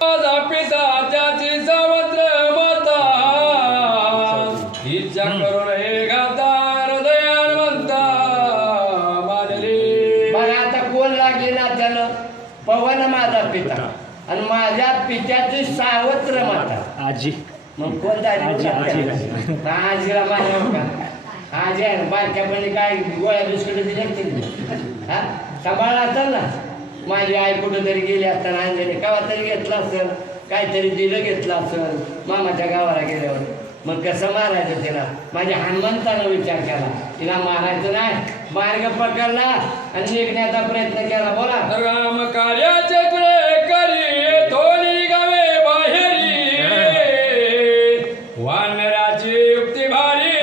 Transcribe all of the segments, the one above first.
माझा पिता त्याची सावत्र माता इच्छा करून हे गातार दयानवंता माझे बघा आता कोण लागली ना त्यानं पवन माझा पिता आणि माझ्या पित्याची सावत्र माता आजी मग कोण आजीला माझ्या का आजी आहे बारक्यापणे काय गोळ्या बिस्कुट दिले हा सांभाळला असेल ना माझी आई कुठं तरी गेली असताना आणलेले केव्हा तरी घेतला असेल काहीतरी दिलं घेतलं असेल मामाच्या गावाला गेल्यावर मग कसं मारायचं तिला माझ्या हनुमंतानं विचार केला तिला मारायचं नाही मार्ग पकडला आणि निघण्याचा प्रयत्न केला बोला राम कार्याचे तुळे करी थोडी गावे बाहेरी वानराची युक्ती भारी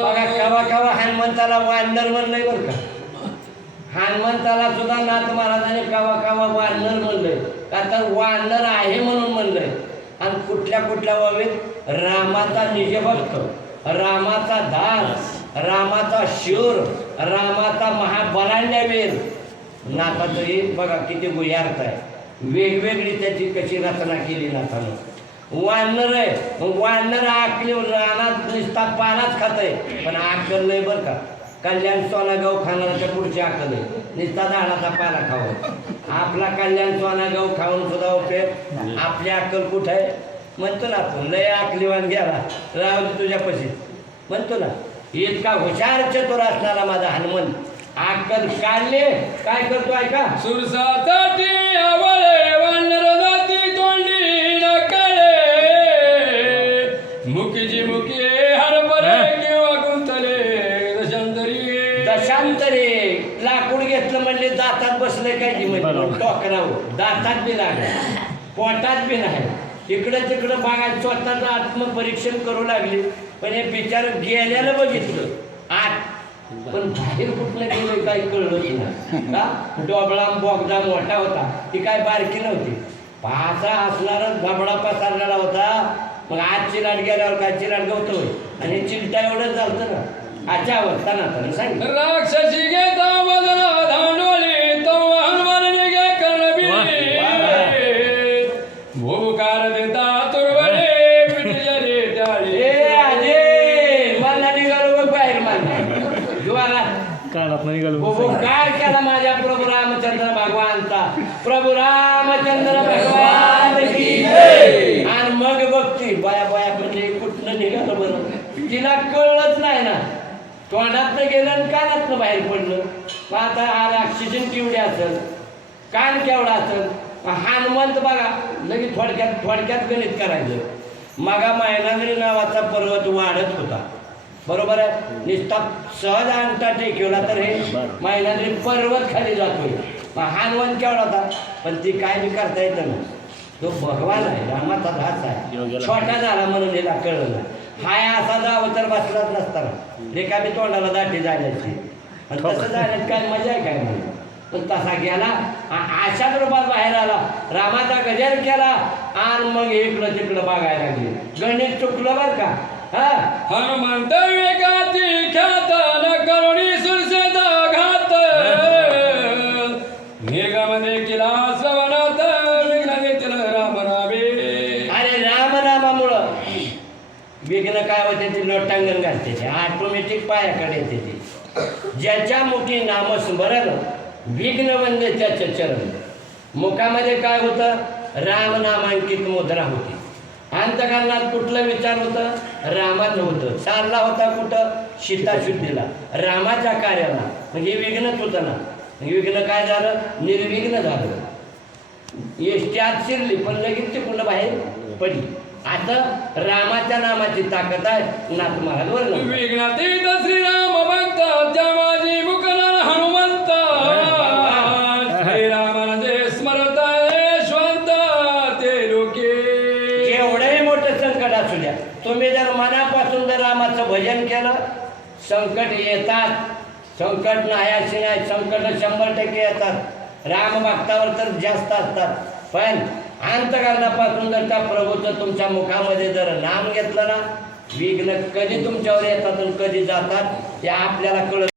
बघा कवा कवा हनुमंताला वानर म्हणलंय बरं का हनुमंताला सुद्धा नाथ महाराजांनी कवा कवा वानर म्हणलंय का तर वानर आहे म्हणून म्हणलंय आणि कुठल्या कुठल्या बाबीत रामाचा निजभक्त रामाचा दास रामाचा शूर रामाचा महाबलाढ्यवीर नाथाचं हे बघा किती गुह्यार्थ आहे वेगवेगळी त्याची कशी रचना केली नाथानं वानर आहे मग वानर आकली रानात नुसता पानाच खात आहे पण आकल नाही बरं का कल्याण सोना गहू खाणाऱ्याच्या पुढची आकल आहे नुसता झाडाचा पाला खावं आपला कल्याण सोना गहू खाऊन सुद्धा उपयोग आपली अक्कल कुठं आहे म्हणतो ना आपण लय आकलीवान घ्याला राहू दे तुझ्यापाशी म्हणतो ना इतका हुशार चतुर असणारा माझा हनुमंत अक्कल काढले काय करतो ऐका सुरसासाठी आवळे वानर जाती तोंडी नकळे मुकीची मुकी हरभरे किंवा गुंतले दशांतरे लाकूड घेतलं म्हणजे दातात बसले काय की म्हणजे टोकरावं दातात बी लागलं पोटात बी नाही इकडं तिकडं बघा स्वतःचं आत्मपरीक्षण करू लागले पण हे बिचार गेल्यानं बघितलं आत पण बाहेर कुठलं गेलं काही कळलं की ना डोबळा बोगदा मोठा होता ती काय बारकी नव्हती पाचा असणारच गबडा पसरलेला होता मग आज चिलाट गेल्यावर काय चिलाट गवतो आणि चिलटा एवढंच झालं ना आजच्या अवस्था सांग राक्षसी घेता वजना धांडोळी तो हनुमानने घे कर्णबिरी भूकार देता तुरवले पिठजरे टाळी अजय मला निघालो बघ बाहेर मारला जुवाला कानात निघालो काय केला माझ्या प्रभू रामचंद्र भगवानचा प्रभू रामचंद्र भगवान की जय आणि मग बघती बाया बाया म्हणजे कुठनं निघालं बरं तिला कळलंच नाही ना तोंडातनं गेलं आणि कानातनं बाहेर पडलं मग आता हा राक्षसीन केवढी असेल कान केवढा असेल हनुमंत बघा लगेच थोडक्यात गणित करायचं मगा मैनाद्री नावाचा पर्वत वाढत होता बरोबर आहे निस्ता सहज अंगठा टेकवला तर हे मैनाद्री पर्वत खाली जातोय हनुमंत केवढा होता पण ती काय बी करता येतं ना तो भगवान आहे रामाचा दास आहे छोटा झाला म्हणून हिला कळलं नाही हाय असा जावं तर बसलाच नसताना रेखाबी तोंडाला दाटी जाण्याची आणि तसं जाण्यात काय मजा आहे काय म्हणून पण तसा गेला अशाच रूपात बाहेर आला रामाचा गजर केला आणि मग इकडं तिकडं बघायला लागले गणित चुकलं बरं का हा हनुमंत वेगाती ख्यात न करुणी सुरसेचा घात मेघामध्ये केला श्रवणात विघ्न घेतलं राम रामे अरे रामनामामुळं विघ्न काय होते ते लोटांगण घालते ते ऑटोमॅटिक पायाकडे येते ते ज्याच्या मुठी नामस्मरण विघ्न वंदे त्याचे चरण मुखामध्ये काय होतं रामनामांकित मुद्रा होती अंतकरणात कुठलं विचार होतं रामाचं होतं चालला होता कुठं सीताशुद्धीला रामाच्या कार्याला म्हणजे विघ्नच होतं ना विघ्न काय झालं निर्विघ्न झालं एसटी आत शिरली पण लगेच ते कुठं बाहेर पडली आता रामाच्या नामाची ताकद आहे नाथ महाराज वर विघ्नातीत श्रीराम भक्त त्या माझी मुकला हनुमंत श्रीरामाने स्मरत यशवंत ते लोके केवढंही मोठं संकट असू द्या तुम्ही जर मनापासून जर रामाचं भजन केलं संकट येतात संकट नाही असे नाही संकट 100% येतात राम भक्तावर तर जास्त असतात पण अंतकरणापासून जर त्या प्रभूचं तुमच्या मुखामध्ये जर नाम घेतलं ना विघ्न कधी तुमच्यावर येतात आणि कधी जातात हे आपल्याला कळत